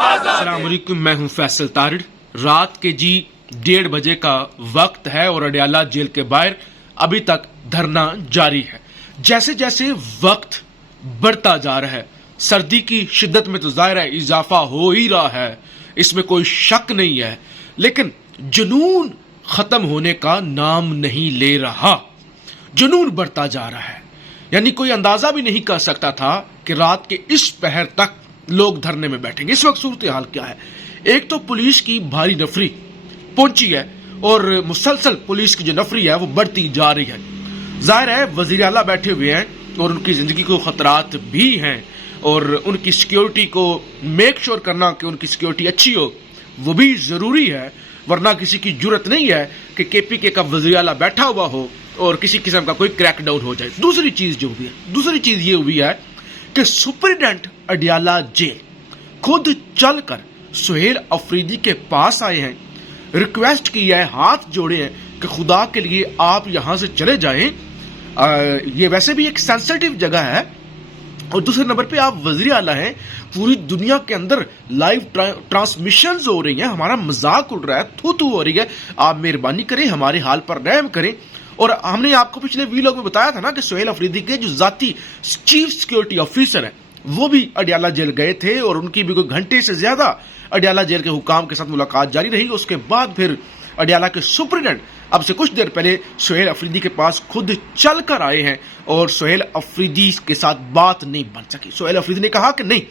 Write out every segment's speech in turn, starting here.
السلام علیکم، میں ہوں فیصل تارڑ۔ رات کے 1:30 بجے کا وقت ہے اور اڈیالہ جیل کے باہر ابھی تک دھرنا جاری ہے۔ جیسے جیسے وقت بڑھتا جا رہا ہے، سردی کی شدت میں تو ظاہر ہے اضافہ ہو ہی رہا ہے، اس میں کوئی شک نہیں ہے، لیکن جنون ختم ہونے کا نام نہیں لے رہا۔ جنون بڑھتا جا رہا ہے، یعنی کوئی اندازہ بھی نہیں کر سکتا تھا کہ رات کے اس پہر تک لوگ دھرنے میں بیٹھیں گے۔ اس وقت صورتحال کیا ہے؟ ایک تو پولیس کی بھاری نفری پہنچی ہے اور مسلسل پولیس کی جو نفری ہے وہ بڑھتی جا رہی ہے۔ ظاہر ہے وزیر اعلیٰ بیٹھے ہوئے ہیں اور ان کی زندگی کو خطرات بھی ہیں، اور ان کی سیکیورٹی کو میک شور کرنا کہ ان کی سیکیورٹی اچھی ہو وہ بھی ضروری ہے، ورنہ کسی کی جرت نہیں ہے کہ کے پی کے کا وزیر اعلیٰ بیٹھا ہوا ہو اور کسی قسم کا کوئی کریک ڈاؤن ہو جائے۔ دوسری چیز یہ ہوئی ہے کہ سپرنٹینڈنٹ اڈیالہ جیل خود چل کر سہیل افریدی کے پاس آئے ہیں، ریکویسٹ کی ہے، ہاتھ جوڑے ہیں کہ خدا کے لیے آپ یہاں سے چلے جائیں۔ یہ ویسے بھی ایک سینسٹیو جگہ ہے، اور دوسرے نمبر پہ آپ وزیر اعلیٰ ہیں، پوری دنیا کے اندر لائیو ٹرانسمیشنز ہو رہی ہیں، ہمارا مذاق اڑ رہا ہے، تھو ہو رہی ہے، آپ مہربانی کریں ہمارے حال پر رحم کریں۔ اور ہم نے آپ کو پچھلے ویلاگ میں بتایا تھا نا کہ سہیل افریدی کے جو ذاتی چیف سیکیورٹی آفیسر ہیں وہ بھی اڈیالہ جیل گئے تھے، اور ان کی بھی کوئی گھنٹے سے زیادہ اڈیالہ جیل کے حکام کے ساتھ ملاقات جاری رہی۔ اس کے بعد پھر اڈیالہ کے سپرنٹینڈنٹ اب سے کچھ دیر پہلے سہیل افریدی کے پاس خود چل کر آئے ہیں، اور سہیل افریدی کے ساتھ بات نہیں بن سکی۔ سہیل افریدی نے کہا کہ نہیں،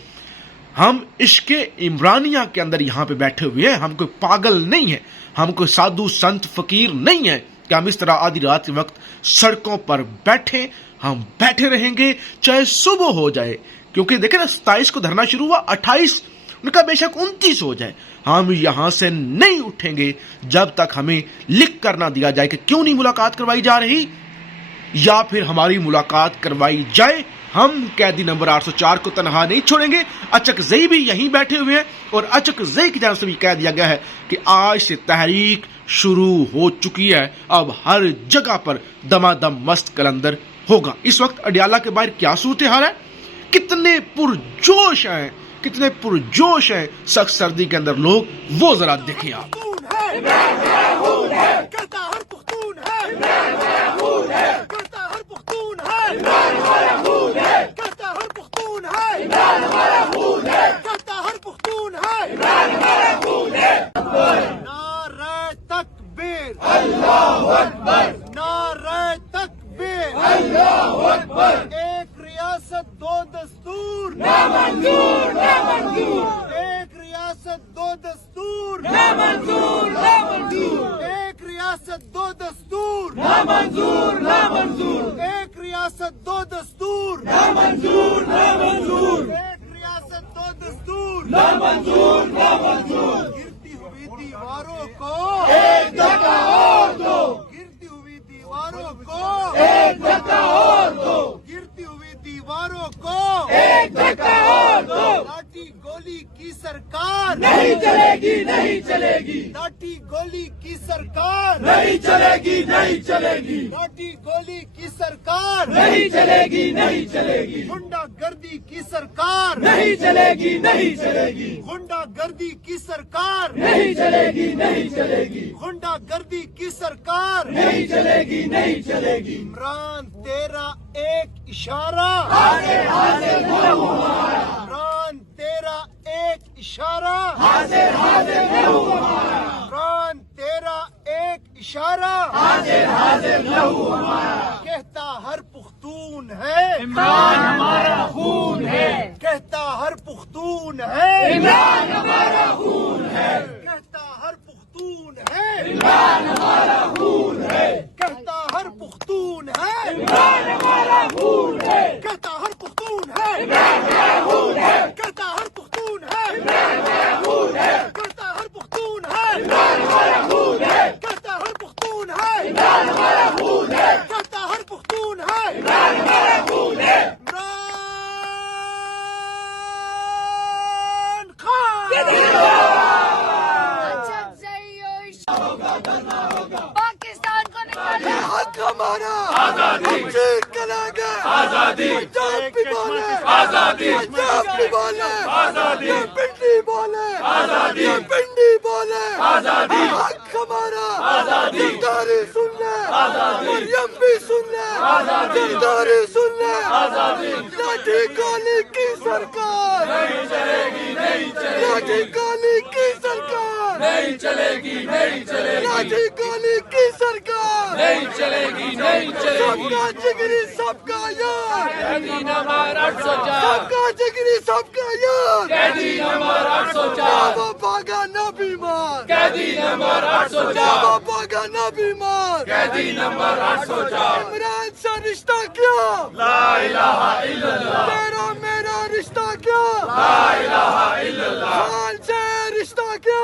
ہم عشق عمرانیہ کے اندر یہاں پہ بیٹھے ہوئے ہیں، ہم کوئی پاگل نہیں ہیں، ہم کوئی سادھو سنت فقیر نہیں ہیں کہ ہم اس طرح آدھی رات کے وقت سڑکوں پر بیٹھے، ہم بیٹھے رہیں گے چاہے صبح ہو جائے، کیونکہ دیکھیں نا 27 کو دھرنا شروع ہوا، 28 ان کا بے شک 29 ہو جائے، ہم یہاں سے نہیں اٹھیں گے جب تک ہمیں لکھ کر نہ دیا جائے کہ کیوں نہیں ملاقات کروائی جا رہی، یا پھر ہماری ملاقات کروائی جائے۔ ہم قیدی نمبر 804 کو تنہا نہیں چھوڑیں گے۔ اچک زئی بھی یہیں بیٹھے ہوئے ہیں، اور اچک زئی کی جانب سے بھی کہہ دیا گیا ہے کہ آج سے تحریک شروع ہو چکی ہے، اب ہر جگہ پر دمادم مست کلندر ہوگا۔ اس وقت اڈیالہ کے باہر کیا صورتحال ہے؟ کتنے پرجوش ہیں سخت سردی کے اندر لوگ، وہ ذرا دیکھیں آپ۔ نعرہ تکبیر، اللہ اکبر، نعرہ تکبیر، اللہ اکبر، ایک ریاست دو دستور، نامنظور، نامنظور، ایک ریاست دو دستور، نامنظور، نامنظور، ایک ریاست دو دستور، نامنظور، نامنظور، ایک ریاست دو دستور، نامنظور، نامنظور، ایک ریاست دو دستور، نامنظور، نامنظور، گرتی ہوئی دیواروں کو ایک دھکا اور دو، گرتی ہوئی دیواروں کو ایک دھکا اور دو، گرتی ہوئی دیواروں کو ایک دھکا اور دو، لاٹھی گولی کی سرکار نہیں چلے گی، نہیں چلے گی، لاٹھی گولی کی سرکار نہیں چلے گی، نہیں چلے گی، لاٹھی گولی کی سرکار نہیں چلے گی، نہیں چلے گی، غنڈہ گردی کی سرکار نہیں چلے گی، نہیں چلے گی، غنڈہ گردی کی سرکار نہیں چلے گی، نہیں چلے گی، غنڈہ گردی کی سرکار نہیں چلے گی، نہیں چلے گی، عمران تیرا ایک اشارہ حاضر حاضر نہ ہمارا، عمران تیرا ایک اشارہ حاضر حاضر نہ ہمارا، عمران تیرا ایک اشارہ حاضر حاضر نہ ہمارا، کہتا ہر پختون ہے عمران ہمارا خون ہے، کہتا ہر پختون ہے عمران ہمارا خون ہے، کہتا ہر پختون ہے عمران ہمارا خون ہے، کہتا ہر پختون ہے عمران ہمارا خون ہے، کہتا ہر پختون ہے عمران ہمارا خون ہے، کہتا ہر پختون ہے عمران ہمارا خون ہے، کہتا ہر پختون ہے عمران ہمارا خون ہے، کہتا ہر پختون ہے عمران ہمارا خون ہے، کہتا ہر پختون ہے عمران ہمارا خون ہے، عمران خان پاکستان کو حق ہمارا ہم جیت کے لیں گے پنجاب بھی بولے پنجاب بھی بولے یہ پنڈی بولے یہ پنڈی بولے حق ہمارا دلداری سن لے مریم بھی سن لے دلداری سن لے لاٹھی گولی کی سرکار لاٹھی گولی کی سرکار لاٹھی گولی کی سرکار سب کا جگری سب کا یار سب کا جگری سب کا یار وہ بھاگا نہ بیمار وہ بھاگا نہ بیمار عمران سے رشتہ کیا تیرا میرا رشتہ کیا خان سے رشتہ کیا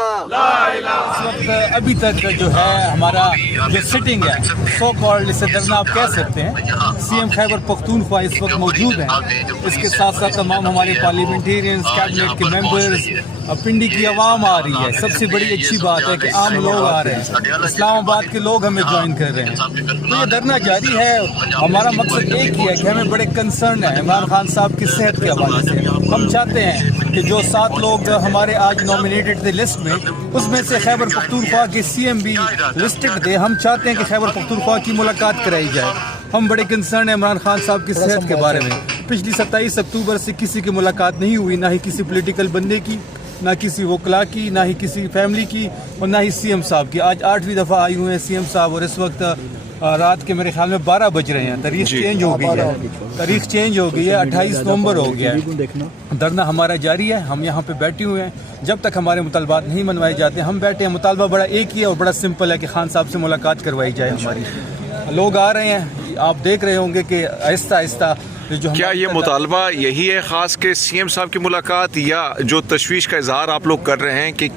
ابھی تک جو ہے ہمارا جو سٹنگ ہے سو کالڈ اسے دھرنا آپ کہہ سکتے ہیں سی ایم خیبر پختونخوا اس وقت موجود ہیں. اس کے ساتھ ساتھ تمام ہمارے پارلیمنٹیرینز کیبنٹ کے ممبرز پنڈی کی عوام آ رہی ہے. سب سے بڑی اچھی بات ہے کہ عام لوگ آ رہے ہیں, اسلام آباد کے لوگ ہمیں جوائن کر رہے ہیں. تو یہ دھرنا جاری ہے. ہمارا مقصد ایک ہی ہے کہ ہمیں بڑے کنسرن ہے عمران خان صاحب کی صحت کے حوالے سے. ہم چاہتے ہیں کہ جو 7 لوگ ہمارے آج نامینیٹڈ تھے لسٹ میں, اس میں سے خیبر پختونخوا کے سی ایم بھی لسٹڈ تھے. ہم چاہتے ہیں کہ خیبر پختونخوا کی ملاقات کرائی جائے. ہم بڑے کنسرن ہیں عمران خان صاحب کی صحت کے بارے میں. پچھلی 27 اکتوبر سے کسی کی ملاقات نہیں ہوئی, نہ ہی کسی پولیٹیکل بندے کی, نہ کسی وکلا کی, نہ ہی کسی فیملی کی, اور نہ ہی سی ایم صاحب کی. آج 8ویں دفعہ آئی ہوئے ہیں سی ایم صاحب, اور اس وقت رات کے میرے خیال میں 12 بج رہے ہیں. تاریخ چینج ہو گئی ہے, تاریخ چینج ہو گئی ہے, 28 نومبر ہو گیا ہے. دھرنا ہمارا جاری ہے. ہم یہاں پہ بیٹھے ہوئے ہیں. جب تک ہمارے مطالبات نہیں منوائے جاتے ہم بیٹھے ہیں. مطالبہ بڑا ایک ہی ہے اور بڑا سمپل ہے کہ خان صاحب سے ملاقات کروائی جائے ہماری. لوگ آ رہے ہیں, آپ دیکھ رہے ہوں گے کہ آہستہ آہستہ جو کیا یہ مطالبہ یہی ہے خاص کہ سی ایم صاحب کی ملاقات, یا جو تشویش کا اظہار آپ لوگ کر رہے ہیں کہ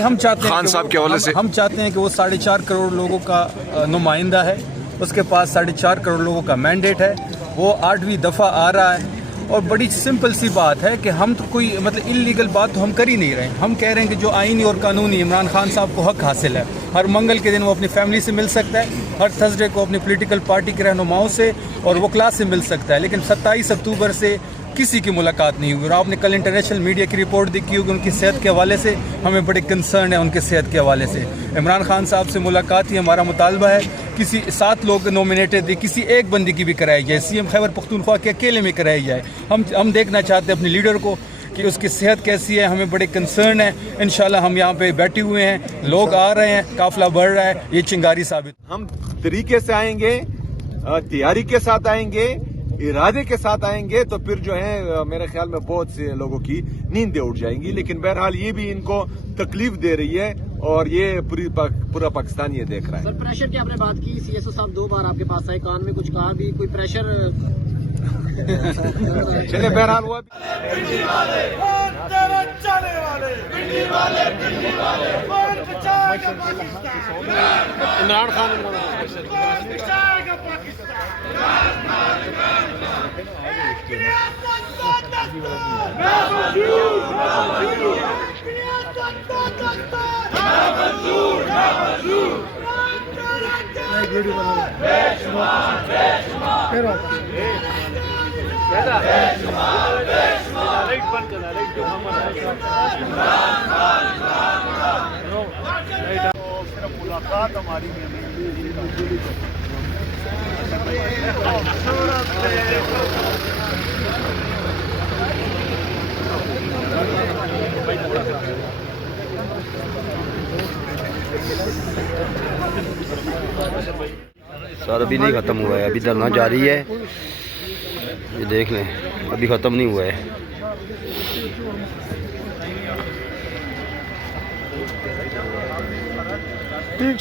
ہم چاہتے ہیں خان صاحب کے حوالے سے ہم چاہتے ہیں کہ وہ 4.5 کروڑ لوگوں کا نمائندہ ہے, اس کے پاس 4.5 کروڑ لوگوں کا مینڈیٹ ہے, وہ 8ویں دفعہ آ رہا ہے. اور بڑی سمپل سی بات ہے کہ ہم تو کوئی مطلب انلیگل بات تو ہم کر ہی نہیں رہے. ہم کہہ رہے ہیں کہ جو آئینی اور قانونی عمران خان صاحب کو حق حاصل ہے. ہر منگل کے دن وہ اپنی فیملی سے مل سکتا ہے, ہر تھرسڈے کو اپنی پولیٹیکل پارٹی کے رہنماؤں سے اور وکلا سے مل سکتا ہے. لیکن 27 اکتوبر سے کسی کی ملاقات نہیں ہوئی. اور آپ نے کل انٹرنیشنل میڈیا کی رپورٹ دیکھی ہوگی ان کی صحت کے حوالے سے. ہمیں بڑے کنسرن ہے ان کے صحت کے حوالے سے. عمران خان صاحب سے ملاقات ہی ہمارا مطالبہ ہے. کسی 7 لوگ نامینیٹڈ تھے, کسی ایک بندی کی بھی کرائی جائے. سی ایم خیبر پختونخوا کے اکیلے میں کرائی جائے. ہم دیکھنا چاہتے ہیں اپنے لیڈر کو کہ اس کی صحت کیسی ہے. ہمیں بڑے کنسرن ہے. انشاءاللہ ہم یہاں پہ بیٹھے ہوئے ہیں, لوگ آ رہے ہیں, قافلہ بڑھ رہا ہے. یہ چنگاری ثابت. ہم طریقے سے آئیں گے, تیاری کے ساتھ آئیں گے, ارادے کے ساتھ آئیں گے, تو پھر جو ہے میرے خیال میں بہت سے لوگوں کی نیندیں اٹھ جائیں گی. لیکن بہرحال یہ بھی ان کو تکلیف دے رہی ہے اور یہ پورا پاکستان یہ دیکھ رہا ہے. سر پریشر کی آپ نے بات کی, سی ایس او صاحب 2 بار آپ کے پاس آئے, کان میں کچھ کہا بھی, کوئی پریشر چلے بہرحال ہوا عمران خان ملاقات ہماری سر ابھی نہیں ختم ہوا ہے, ابھی دھرنا جاری ہے. یہ دیکھ لیں ابھی ختم نہیں ہوا ہے. ٹھیک